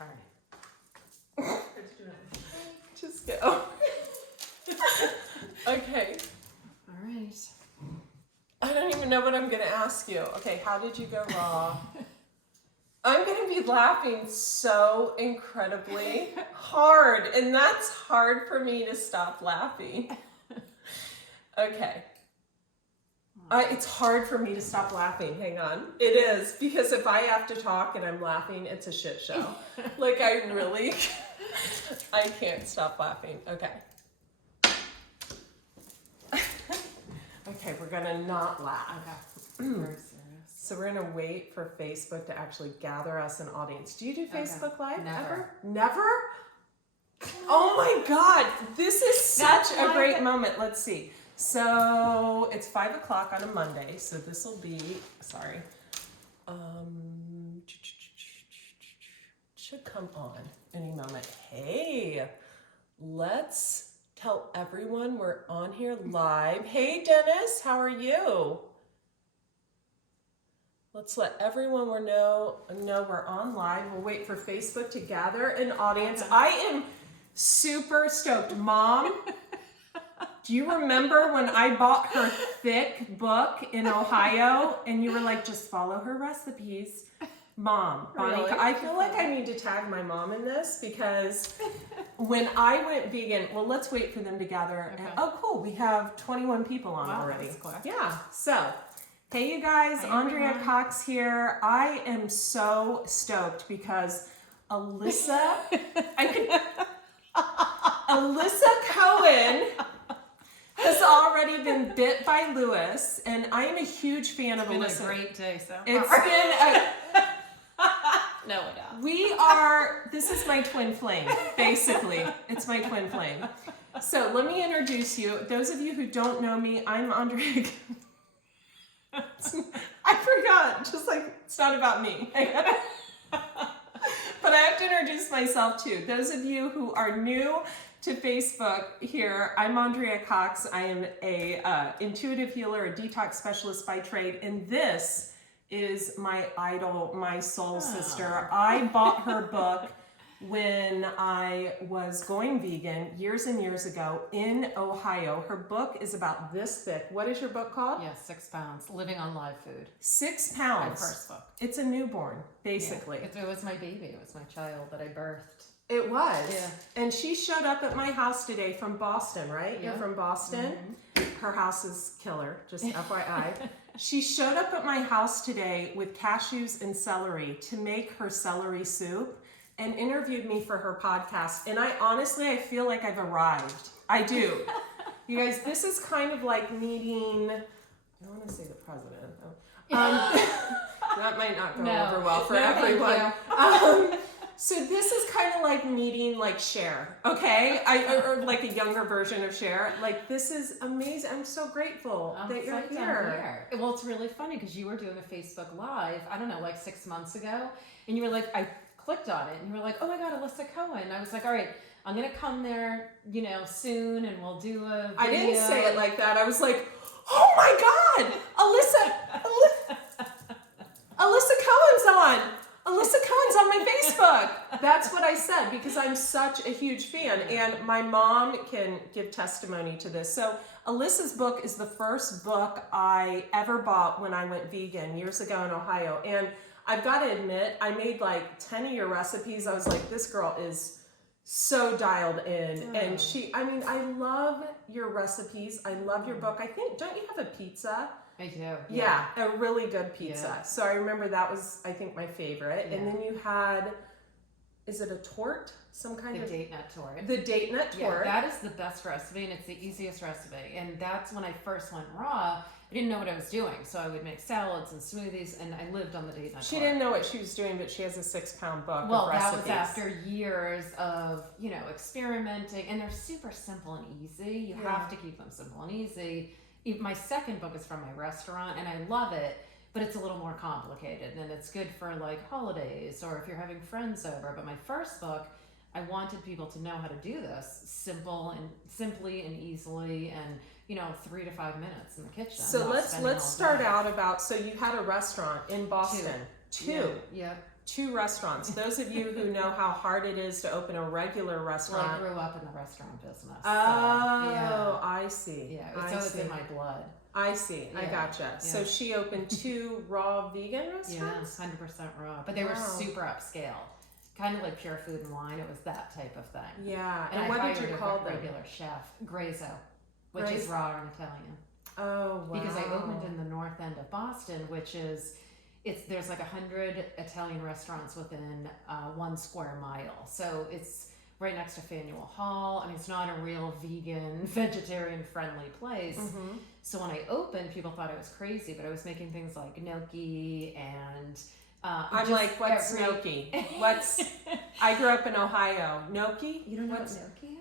All right. Just go. Okay. All right. I don't even know what I'm going to ask you. Okay, how did you go raw? I'm going to be laughing so incredibly hard, and that's hard for me to stop laughing. Okay. It's hard for me to stop laughing. Hang on. It is, because if I have to talk and I'm laughing, it's a shit show. Like, I can't stop laughing. Okay. Okay, we're gonna not laugh. Okay. Very serious. So we're gonna wait for Facebook to actually gather us an audience. Do you do Facebook Live Never. ever? Never? Oh my God, this is such a great moment. Let's see. So it's 5 o'clock on a Monday. So this will be, sorry. Should come on any moment. Hey, let's tell everyone we're on here live. Hey, Dennis, how are you? Let's let everyone know we're on live. We'll wait for Facebook to gather an audience. I am super stoked. Mom, do you remember when I bought her thick book in Ohio and you were like, just follow her recipes? Mom, Bonnie, Really? I feel like I need to tag my mom in this because when I went vegan, well, let's wait for them to gather. Okay. Oh, cool. We have 21 people on already. That's quick. Yeah. So, hey, you guys. Hi, Andrea everyone. Cox here. I am so stoked because Alyssa Cohen has already been bit by Lewis, and I am a huge fan of It's been Alyssa. a great day so far. It's been a... No, we don't. This is my twin flame, basically. It's my twin flame. So let me introduce you. Those of you who don't know me, I'm Andrea. I forgot, just like, it's not about me. But I have to introduce myself too. Those of you who are new to Facebook here, I'm Andrea Cox. I am a intuitive healer, a detox specialist by trade, and this is my idol, my soul sister. I bought her book when I was going vegan years and years ago in Ohio. Her book is about this thick. What is your book called? Yeah, 6 pounds. Living on live food. 6 My pounds. first book. It's a newborn, basically. Yeah. It was my baby. It was my child that I birthed. It was. Yeah. And she showed up at my house today from Boston, right? Yeah. You're from Boston? Mm-hmm. Her house is killer, just FYI. She showed up at my house today with cashews and celery to make her celery soup and interviewed me for her podcast. And I feel like I've arrived. I do. You guys, this is kind of like meeting, I don't want to say the president. That might not go over well for everyone. So this is kind of like meeting like Cher, okay? Or like a younger version of Cher. Like, this is amazing. I'm so grateful that you're psyched I'm here. Well, it's really funny because you were doing a Facebook Live, I don't know, like 6 months ago. And you were like, I clicked on it and you were like, oh my God, Alyssa Cohen. And I was like, all right, I'm going to come there, soon and we'll do a video. I didn't say it like that. I was like, oh my God, Alyssa Cohen's on. Alyssa Cohen's on my Facebook. That's what I said because I'm such a huge fan, and my mom can give testimony to this. So Alyssa's book is the first book I ever bought when I went vegan years ago in Ohio. And I've got to admit, I made like 10 of your recipes. I was like, this girl is so dialed in. And I love your recipes. I love your book. I think, don't you have a pizza? I do. Yeah, a really good pizza. Yeah. So I remember that was, I think, my favorite. Yeah. And then you had, is it a tort? Some kind The of... date nut tort. The date nut tort. Yeah, that is the best recipe and it's the easiest recipe. And that's when I first went raw. I didn't know what I was doing. So I would make salads and smoothies and I lived on the date nut She tort. didn't know what she was doing, but she has a 6-pound book Well, of that recipes. was after years of, experimenting. And they're super simple and easy. You have to keep them simple and easy. My second book is from my restaurant and I love it, but it's a little more complicated and it's good for like holidays or if you're having friends over. But my first book, I wanted people to know how to do this simply and easily and 3 to 5 minutes in the kitchen. So let's start out about, so you had a restaurant in Boston. Two. Yeah. 2 restaurants. Those of you who know how hard it is to open a regular Well, restaurant. I grew up in the restaurant business. Oh, yeah. I see. Yeah, I it's always see. in my blood. I see. I Yeah, gotcha. yeah. So she opened 2 raw vegan Yeah, restaurants? 100% raw. But they were Wow. super upscale. Kind of like Pure Food and Wine. It was that type of thing. Yeah. And And I what did hired you a call them? regular chef, Grezzo, which is Grezzo. raw in Italian. Oh, wow. Because I opened in the north end of Boston, which is there's like 100 Italian restaurants within 1 square mile. So it's right next to Faneuil Hall. I mean, it's not a real vegan, vegetarian friendly place. Mhm. So when I opened, people thought I was crazy, but I was making things like gnocchi and I'm just like, what's every- gnocchi? What's? I grew up in Ohio. Gnocchi? You don't know What's- what gnocchi is?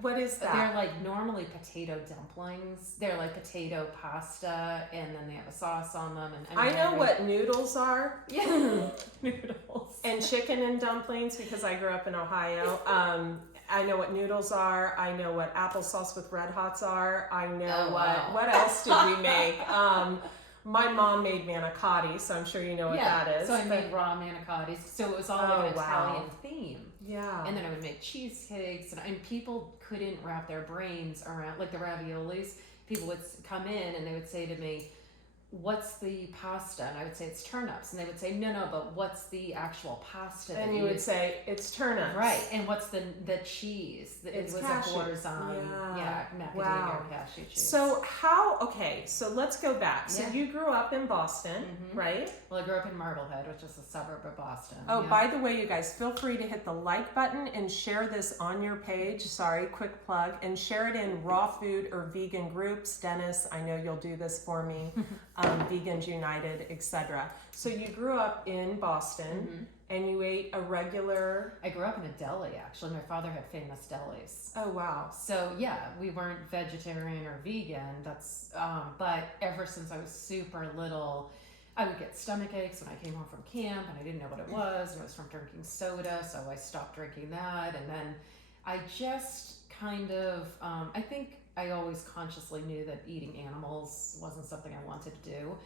What is that? They're like normally potato dumplings. They're like potato pasta, and then they have a sauce on them. And I know what noodles are. Yeah, noodles. And chicken and dumplings because I grew up in Ohio. I know what noodles are. I know what applesauce with red hots are. I know what else did we make? My mom made manicotti, so I'm sure you know what that is. So I made raw manicottis. So it was all like an Italian theme. Yeah. And then I would make cheesecakes, and people couldn't wrap their brains around, like the raviolis. People would come in and they would say to me, "What's the pasta?" And I would say, "It's turnips." And they would say, "No, but what's the actual pasta?" And you would say, "It's turnips." Right. And what's the cheese? It's it was cashew. a Boursin, macadamia Wow. cashew cheese. So so let's go back. So Yeah. you grew up in Boston, right? Well, I grew up in Marblehead, which is a suburb of Boston. Oh, yeah. by the way, you guys, feel free to hit the like button and share this on your page. Sorry, quick plug. And share it in raw food or vegan groups. Dennis, I know you'll do this for me. Vegans United, etc. So you grew up in Boston and you ate a regular... I grew up in a deli, actually. My father had famous delis. Oh, wow. So yeah, we weren't vegetarian or vegan. But ever since I was super little, I would get stomach aches when I came home from camp, and I didn't know what it was. And it was from drinking soda, so I stopped drinking that. And then I just kind of, I think I always consciously knew that eating animals wasn't something I wanted to do.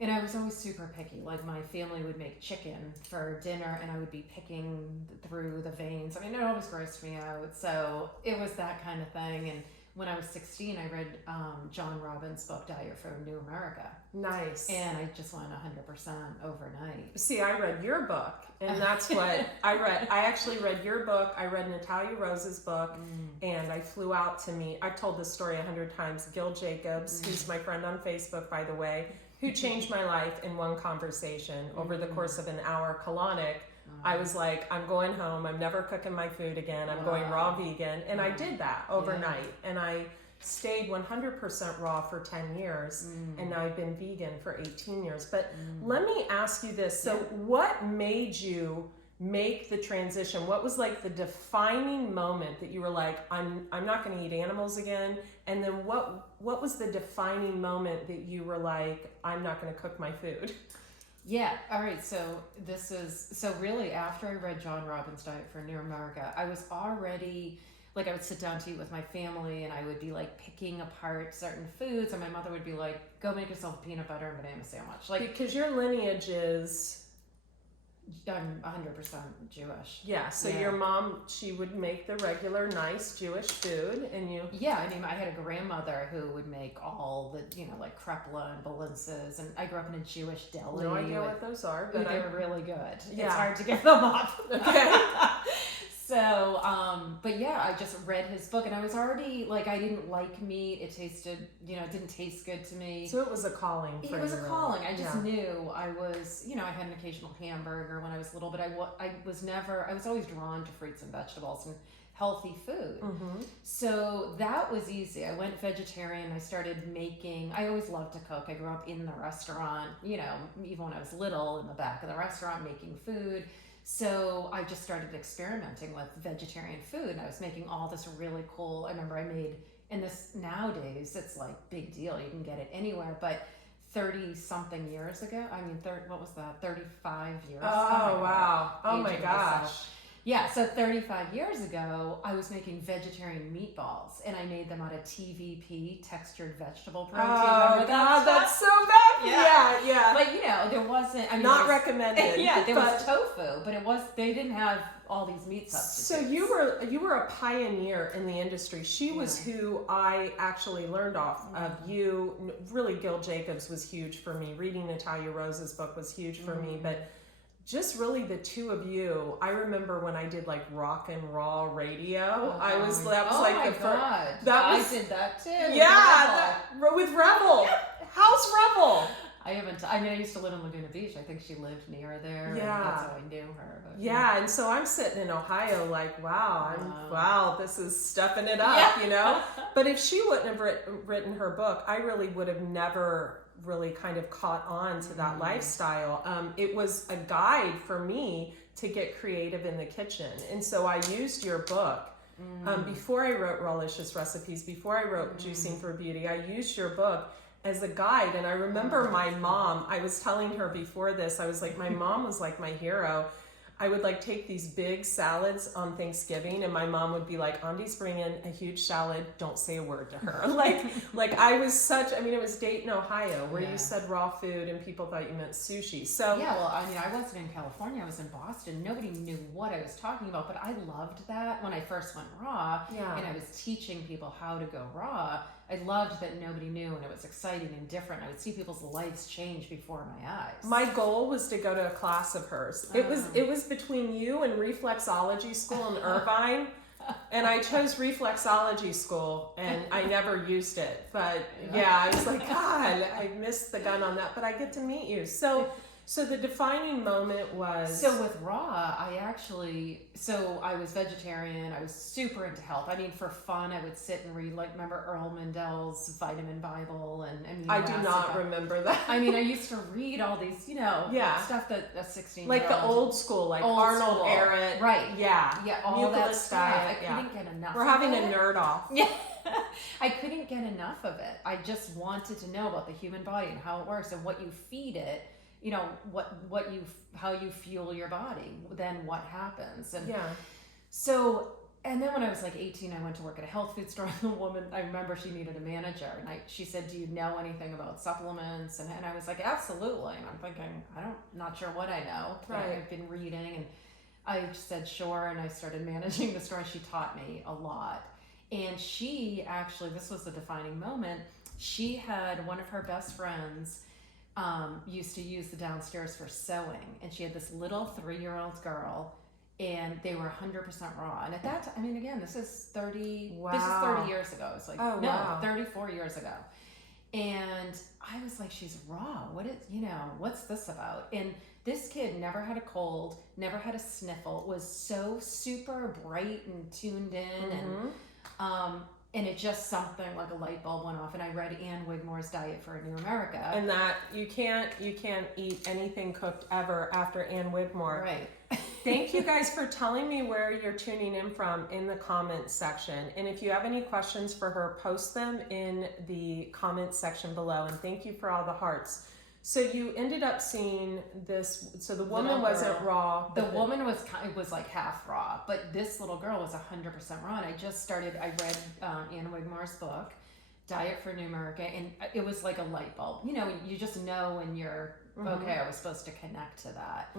And I was always super picky. Like my family would make chicken for dinner and I would be picking through the veins. I mean, it always grossed me out. So it was that kind of thing. And when I was 16, I read John Robbins' book, Diet for New America. Nice. And I just went 100% overnight. See, I read your book, and that's what I read. I actually read your book. I read Natalia Rose's book, and I flew out to meet, I've told this story 100 times, Gil Jacobs, who's my friend on Facebook, by the way, who changed my life in one conversation over the course of an hour colonic. I was like, I'm going home. I'm never cooking my food again. I'm going raw vegan. And I did that overnight. And I stayed 100% raw for 10 years. And now I've been vegan for 18 years. But let me ask you this. So what made you make the transition? What was like the defining moment that you were like, I'm not going to eat animals again? And then what was the defining moment that you were like, I'm not going to cook my food? Yeah. All right. So really after I read John Robbins' Diet for New America, I was already like, I would sit down to eat with my family and I would be like picking apart certain foods, and my mother would be like, go make yourself a peanut butter and banana sandwich. Like, because your lineage is... I'm 100% Jewish. Yeah, so your mom, she would make the regular nice Jewish food, and you... Yeah, I mean, I had a grandmother who would make all the, like krepla and balinces, and I grew up in a Jewish deli. No idea what those are, but they were really good. Yeah. It's hard to get them up. Okay. So, but yeah, I just read his book, and I was already, like, I didn't like meat. It tasted, it didn't taste good to me. So it was a calling for you. It was a calling. I just knew I was, I had an occasional hamburger when I was little, but I was always drawn to fruits and vegetables and healthy food. So that was easy. I went vegetarian. I started making, I always loved to cook. I grew up in the restaurant, even when I was little, in the back of the restaurant making food. So I just started experimenting with vegetarian food, and I was making all this really cool. I remember I made, and this nowadays it's like big deal. You can get it anywhere, but 30 something years ago, what was that? 35 years. Oh, wow. Oh my gosh. Yeah, so 35 years ago, I was making vegetarian meatballs, and I made them out of TVP, textured vegetable protein. Oh, Remember God, that that's stuff? so bad. Yeah. Yeah. But you know, there wasn't. I mean, Not there was, recommended. Yeah, there but, was tofu, but it was. They didn't have all these meat substitutes. So you were a pioneer in the industry. She was who I actually learned off of. You really, Gil Jacobs was huge for me. Reading Natalia Rose's book was huge for me, but just really the two of you. I remember when I did like rock and roll radio. That was like the first. I did that too. Yeah, with Rebel. How's Rebel? I haven't. I mean, I used to live in Laguna Beach. I think she lived near there. Yeah, and that's how I knew her. But, yeah, and so I'm sitting in Ohio, like, wow, this is stepping it up, you know. But if she wouldn't have written her book, I really would have never really kind of caught on to that lifestyle. It was a guide for me to get creative in the kitchen, and so I used your book. Before I wrote Rawlicious Recipes, before I wrote Juicing for Beauty, I used your book as a guide. And I remember my mom, I was telling her before this, I was like, my mom was like my hero. I would like take these big salads on Thanksgiving, and my mom would be like, Andy's bringing a huge salad, don't say a word to her. like I was such, I mean, it was Dayton, Ohio, where you said raw food and people thought you meant sushi. So yeah, well, I mean, I wasn't in California, I was in Boston. Nobody knew what I was talking about, but I loved that when I first went raw, and I was teaching people how to go raw. I loved that nobody knew, and it was exciting and different. I would see people's lives change before my eyes. My goal was to go to a class of hers. It was between you and reflexology school in Irvine, and I chose reflexology school, and I never used it. But yeah, I was like, God, I missed the gun on that. But I get to meet you. So the defining moment was... So with raw, I was vegetarian. I was super into health. I mean, for fun, I would sit and read, like, remember Earl Mandel's Vitamin Bible and I do not remember that. I mean, I used to read all these, stuff that a 16-year-old... Like the old school, like Arnold Arrett. Right. Yeah. Yeah, all that stuff. I couldn't get enough We're having a nerd off. Yeah. I couldn't get enough of it. I just wanted to know about the human body and how it works and what you feed it. You know, how you fuel your body, then what happens. And so, and then when I was like 18, I went to work at a health food store, and the woman, I remember she needed a manager, and she said, do you know anything about supplements? And I was like, absolutely. And I'm thinking, not sure what I know. Right. I've been reading, and I said, sure. And I started managing the store, and she taught me a lot. And she actually, this was the defining moment. She had one of her best friends used to use the downstairs for sewing, and she had this little 3-year-old girl, and they were 100% raw. And at that time, I mean, again, this is 30 years ago. It's like 34 years ago. And I was like, she's raw. What's this about? And this kid never had a cold, never had a sniffle, was so super bright and tuned in, and it just something like a light bulb went off, and I read Ann Wigmore's Diet for a New America. And that you can't eat anything cooked ever after Ann Wigmore. Right. Thank you guys for telling me where you're tuning in from in the comments section. And if you have any questions for her, post them in the comments section below. And thank you for all the hearts. So you ended up seeing this. So the woman wasn't raw. The woman was like half raw, but this little girl was 100% raw. And I read Ann Wigmore's book, Diet for New America, and it was like a light bulb. You just know when you're okay. I was supposed to connect to that,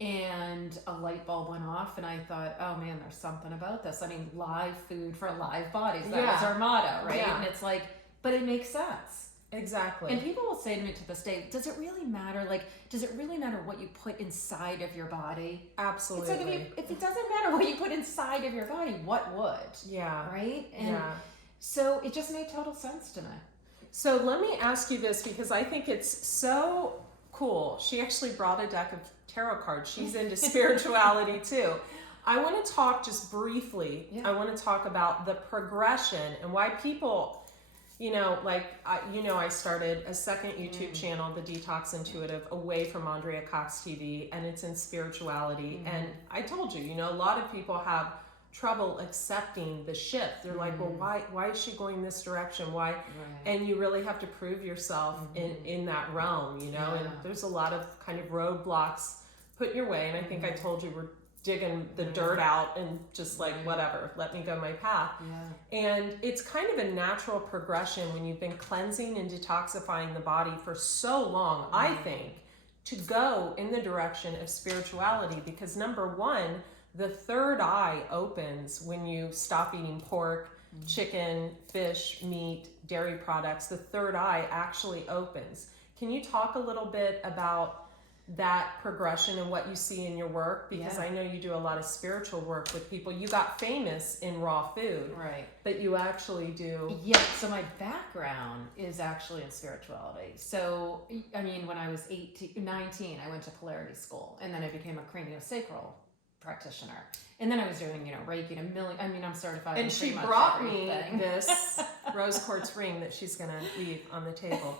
and a light bulb went off, and I thought, oh man, there's something about this. I mean, live food for live bodies. That was our motto, right? Yeah. And it's like, but it makes sense. Exactly. And people will say to me to this day, does it really matter? Like, does it really matter what you put inside of your body? Absolutely. It's like if it doesn't matter what you put inside of your body, what would? Yeah. Right? And so it just made total sense to me. So let me ask you this, because I think it's so cool. She actually brought a deck of tarot cards. She's into spirituality too. I want to talk just briefly. I want to talk about the progression and why people... I started a second YouTube channel, The Detox Intuitive, away from Andrea Cox TV, and it's in spirituality. And I told you, a lot of people have trouble accepting the shift. They're like, well, why is she going this direction? Why? Right. And you really have to prove yourself in that realm, and there's a lot of kind of roadblocks put in your way. And I think I told you we're digging the dirt out and just like, whatever, let me go my path. Yeah. And it's kind of a natural progression when you've been cleansing and detoxifying the body for so long, I think, to go in the direction of spirituality, because number one, the third eye opens when you stop eating pork, chicken, fish, meat, dairy products. The third eye actually opens. Can you talk a little bit about that progression and what you see in your work? Because I know you do a lot of spiritual work with people. You got famous in raw food, Right. but you actually do. Yeah, so my background is actually in spirituality. So, I mean, when I was 19, I went to polarity school, and then I became a craniosacral practitioner. And then I was doing, Reiki, I'm certified in And she pretty much brought me everything. this rose quartz ring that she's going to leave on the table.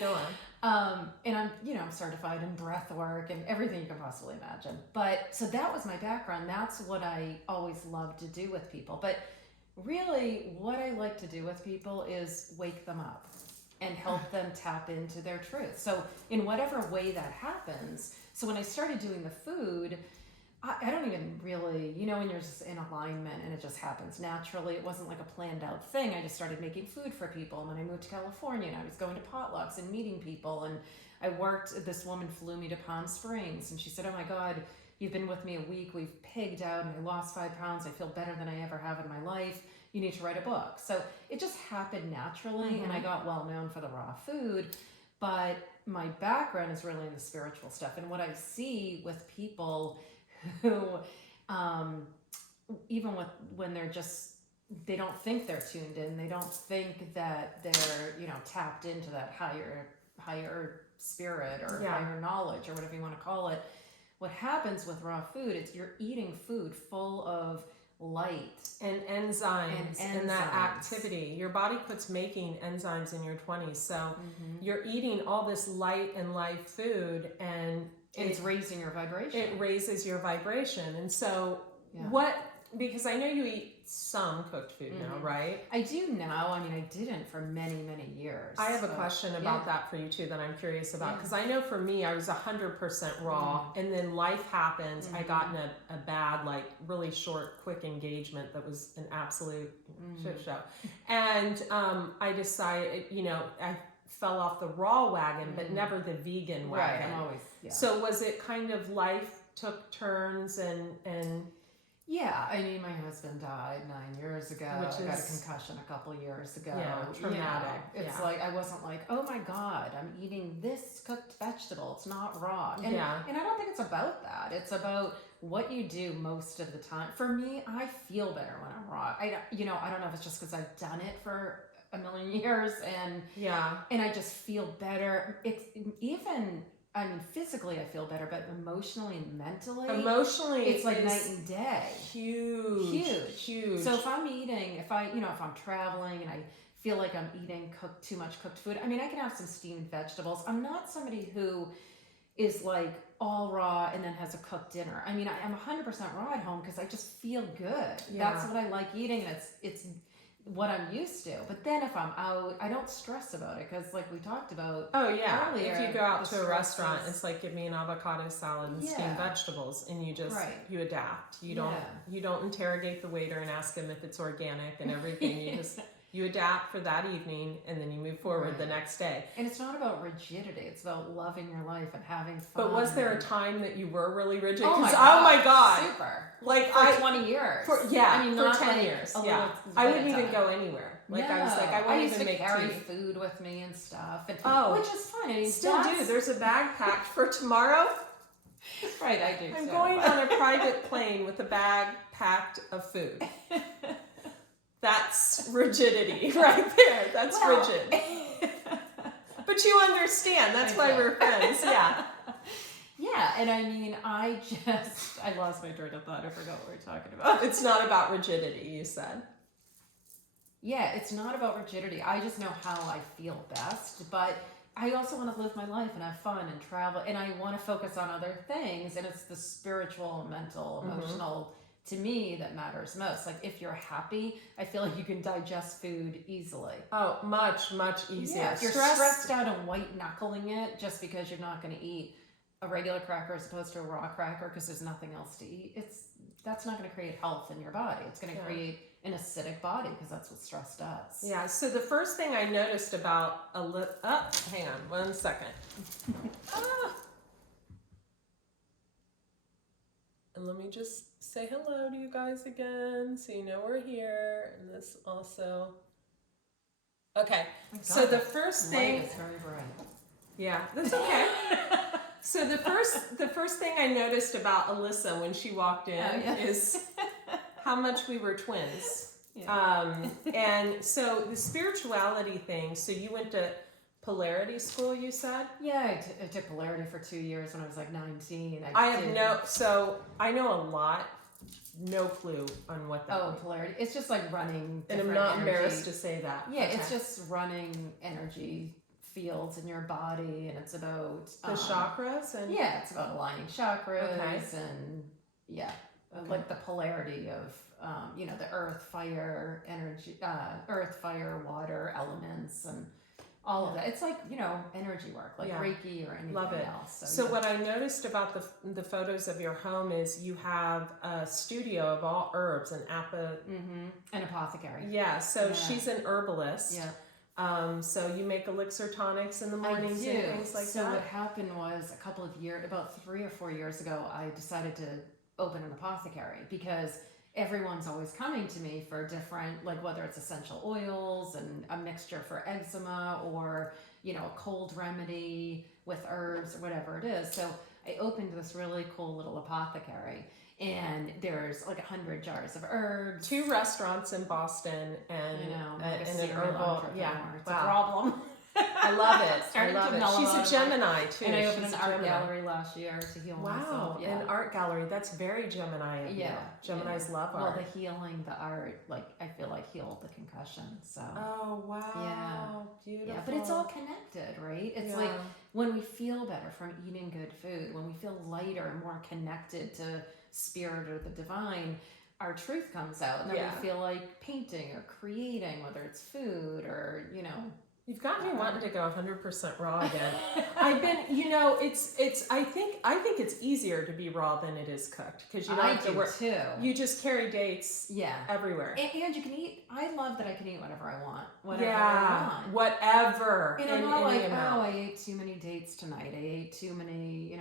Go on. And I'm certified in breath work and everything you can possibly imagine. But so that was my background. That's what I always loved to do with people. But really, what I like to do with people is wake them up and help them tap into their truth. So in whatever way that happens. So when I started doing the food, I don't even really, when you're just in alignment and it just happens naturally. It wasn't like a planned out thing. I just started making food for people. And then I moved to California and I was going to potlucks and meeting people. And this woman flew me to Palm Springs and she said, "Oh my God, you've been with me a week. We've pigged out and I lost 5 pounds. I feel better than I ever have in my life. You need to write a book." So it just happened naturally. And I got well known for the raw food. But my background is really in the spiritual stuff. And what I see with people who even when they don't think they're tuned in, they don't think that they're tapped into that higher spirit or higher knowledge or whatever you want to call it. What happens with raw food is you're eating food full of light and enzymes and that activity. Your body quits making enzymes in your 20s, so you're eating all this light and life food, and it's raising your vibration. It raises your vibration. And so because I know you eat some cooked food now, right? I do now. I mean, I didn't for many, many years. I have a question about that for you too that I'm curious about. Because I know for me, I was 100% raw, and then life happens. I got in a bad, like really short, quick engagement that was an absolute shit show. And I decided, I fell off the raw wagon, but never the vegan wagon. Right, I'm always, So was it kind of life took turns and yeah, I mean, my husband died 9 years ago. I got a concussion a couple years ago. Yeah, traumatic. It's like, I wasn't like, oh my God, I'm eating this cooked vegetable. It's not raw. And I don't think it's about that. It's about what you do most of the time. For me, I feel better when I'm raw. I don't know if it's just because I've done it for a million years and I just feel better. It's physically I feel better, but emotionally and mentally, it's like night and day. Huge. So if I'm eating, if I'm traveling and I feel like I'm eating too much cooked food, I mean, I can have some steamed vegetables. I'm not somebody who is like all raw and then has a cooked dinner. I mean, I'm 100% raw at home because I just feel good. That's what I like eating, and it's what I'm used to. But then if I'm out, I don't stress about it because like we talked about earlier, if you go out to a restaurant, it's like, give me an avocado salad and steamed vegetables, and you just you adapt. You don't interrogate the waiter and ask him if it's organic and everything. You just you adapt for that evening, and then you move forward the next day. And it's not about rigidity. It's about loving your life and having fun. But was there a time that you were really rigid? Oh my God. Super. Like for 20 years. For 10 years. I wouldn't even go anywhere. Like I was like, I wouldn't even make tea. I used to carry food with me and stuff. And, which is fun. I mean, still do. There's a bag packed for tomorrow. Right, I do. I'm going on a private plane with a bag packed of food. That's rigidity right there. That's rigid. But you understand. That's why we're friends. Yeah. Yeah, and I mean, I lost my train of thought. I forgot what we were talking about. It's not about rigidity, you said. Yeah, it's not about rigidity. I just know how I feel best, but I also want to live my life and have fun and travel, and I want to focus on other things, and it's the spiritual, mental, emotional, to me, that matters most. Like, if you're happy, I feel like you can digest food easily. Oh, much, much easier. Yeah, if you're stressed out and white-knuckling it just because you're not going to eat a regular cracker as opposed to a raw cracker because there's nothing else to eat, that's not going to create health in your body. It's going to create an acidic body because that's what stress does. Yeah. So the first thing I noticed about hang on 1 second. And let me just say hello to you guys again so you know we're here. And this also. Okay. So the first thing. It's very bright. Yeah, that's okay. So the first thing I noticed about Alyssa when she walked in is how much we were twins. Yeah. And so the spirituality thing, so you went to polarity school, you said? Yeah, I took polarity for 2 years when I was like 19. So I know a lot, no clue on what that means. Polarity. It's just like running. And I'm not embarrassed to say that. Yeah, it's just running energy fields in your body, and it's about the chakras and it's about aligning chakras and like the polarity of the earth, fire, energy, earth, fire, water elements, and all of that. It's like energy work, like Reiki or anything else. So what I noticed about the photos of your home is you have a studio of all herbs and an apothecary. Yeah, so she's an herbalist. Yeah. So you make elixir tonics in the mornings and things like that? So what happened was about 3 or 4 years ago, I decided to open an apothecary because everyone's always coming to me for different, like whether it's essential oils and a mixture for eczema or, a cold remedy with herbs or whatever it is. So I opened this really cool little apothecary. And there's like 100 jars of herbs. 2 restaurants in Boston and an herbal. Yeah, it's a problem. I love it. I love it. She's a Gemini too. And I opened an art gallery last year to heal myself. Yeah. An art gallery. That's very Gemini of you. Geminis love art. Well, the healing, the art, like I feel like healed the concussion. So. Oh wow. Yeah. Beautiful. Yeah, but it's all connected, right? It's like when we feel better from eating good food, when we feel lighter and more connected to spirit or the divine, our truth comes out, and then we feel like painting or creating, whether it's food or You've got me wanting to go 100% raw again. I've been, it's. I think it's easier to be raw than it is cooked because you don't have to work. Too. You just carry dates. Everywhere. And you can eat. I love that I can eat whatever I want. Whatever I want. Whatever. And I'm not like, I ate too many dates tonight. I ate too many.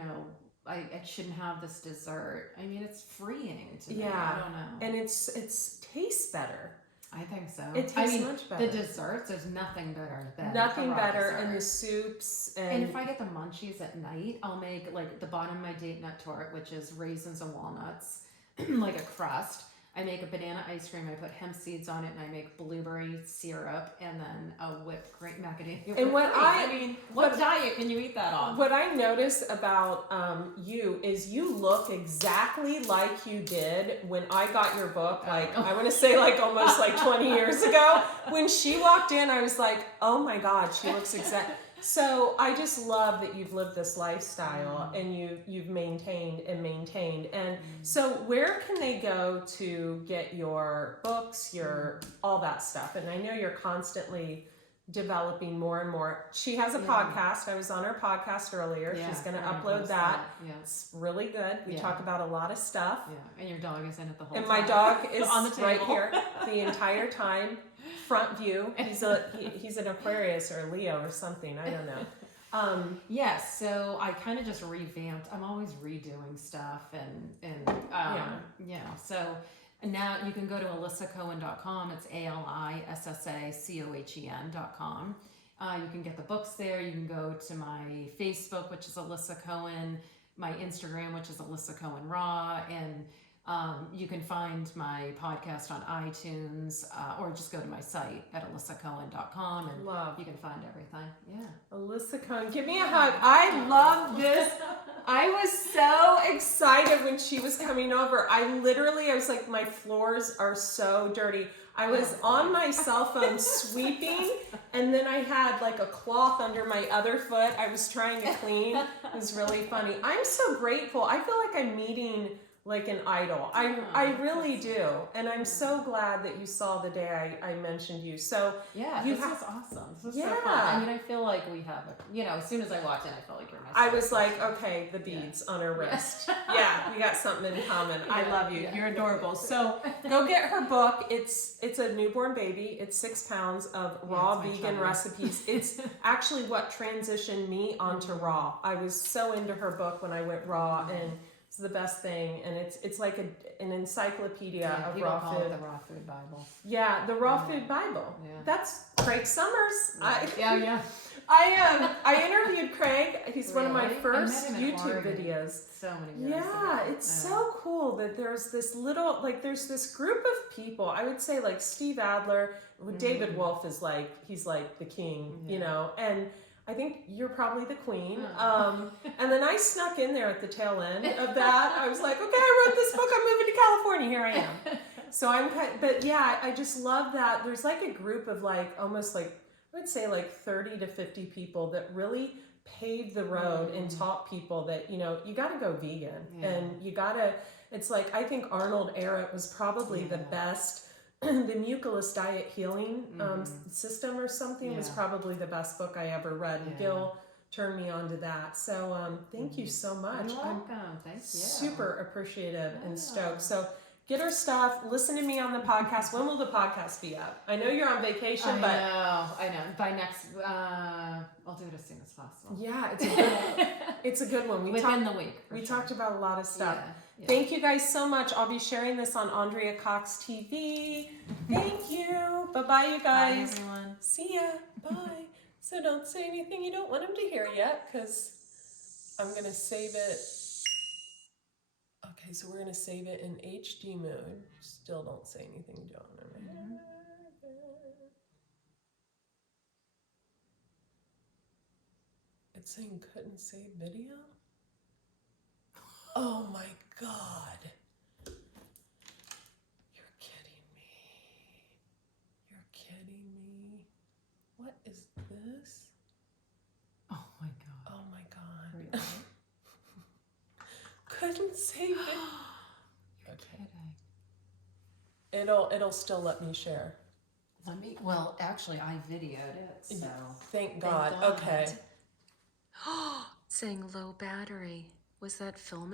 I shouldn't have this dessert. I mean, it's freeing to me. I don't know. And it's tastes better. I think so. It tastes much better. The desserts, there's nothing better than and the soups. And if I get the munchies at night, I'll make like the bottom of my date nut tart, which is raisins and walnuts, like a crust. I make a banana ice cream. I put hemp seeds on it, and I make blueberry syrup, and then a whipped cream macadamia. And what diet can you eat that on? What I notice about you is you look exactly like you did when I got your book. Like I want to say, like almost like 20 years ago. When she walked in, I was like, oh my God, she looks exact. So I just love that you've lived this lifestyle and you've maintained. And so where can they go to get your books, your all that stuff? And I know you're constantly developing more and more. She has a podcast. I was on her podcast earlier. She's going to upload that. Yeah. It's really good. We talk about a lot of stuff. Yeah. And your dog is in it the whole time. And my dog is on the table. Right here the entire time. Front view. He's an Aquarius or a Leo or something. I don't know. Yes. So I kind of just revamped. I'm always redoing stuff and So now you can go to AlyssaCohen.com. It's ALISSACOHEN.com. You can get the books there. You can go to my Facebook, which is Alyssa Cohen, my Instagram, which is Alyssa Cohen Raw, and you can find my podcast on iTunes, or just go to my site at AlyssaCohen.com, and you can find everything. Yeah. Alyssa Cohen, give me a hug. I love this. I was so excited when she was coming over. I was like, my floors are so dirty. I was on my cell phone sweeping, and then I had like a cloth under my other foot. I was trying to clean. It was really funny. I'm so grateful. I feel like I'm meeting like an idol. I really do. And I'm so glad that you saw the day I mentioned you. So yeah, you this have, is awesome. This is so fun. I mean, I feel like we have as soon as I walked in, I felt like you're my I was like, okay, the beads on her wrist. Yeah, we got something in common. I love you. Yeah. You're adorable. So go get her book. It's a newborn baby. It's 6 pounds of raw vegan recipes. It's actually what transitioned me onto raw. I was so into her book when I went raw, and it's the best thing. And it's like an encyclopedia of raw call food. It the Raw Food Bible. Yeah, the Raw Food Bible. Yeah. That's Craig Summers. Yeah. I interviewed Craig. He's one of my first YouTube videos. So many years ago. It's so cool that there's this little, there's this group of people. I would say like Steve Adler, David Wolf is he's like the king, and I think you're probably the queen. And then I snuck in there at the tail end of that. I was like, okay, I wrote this book. I'm moving to California. Here I am. So but yeah, I just love that. There's like a group of almost I would say 30 to 50 people that really paved the road and taught people that, you got to go vegan and you got to, it's I think Arnold Ehret was probably the best. The Mucilus Diet Healing System or something was probably the best book I ever read. And Gil turned me on to that. So thank you so much. You're welcome. Thank you. Super appreciative and stoked. So get her stuff. Listen to me on the podcast. When will the podcast be up? I know you're on vacation, I know. By next, I'll do it as soon as possible. Yeah, it's a good one. Within the week. We talked about a lot of stuff. Yeah. Thank you guys so much. I'll be sharing this on Andrea Cox TV. Thank you. Bye-bye, you guys. Bye, everyone. See ya. Bye. So don't say anything you don't want them to hear yet, because I'm going to save it. Okay, so we're going to save it in HD mode. Still don't say anything, John. It's saying couldn't save video? Oh my God. You're kidding me. You're kidding me. What is this? Oh my God. Oh my God. Couldn't save it. You're kidding. It'll still let me share. Well, actually, I videoed it, so. Thank God. Okay. Saying low battery. Was that filming?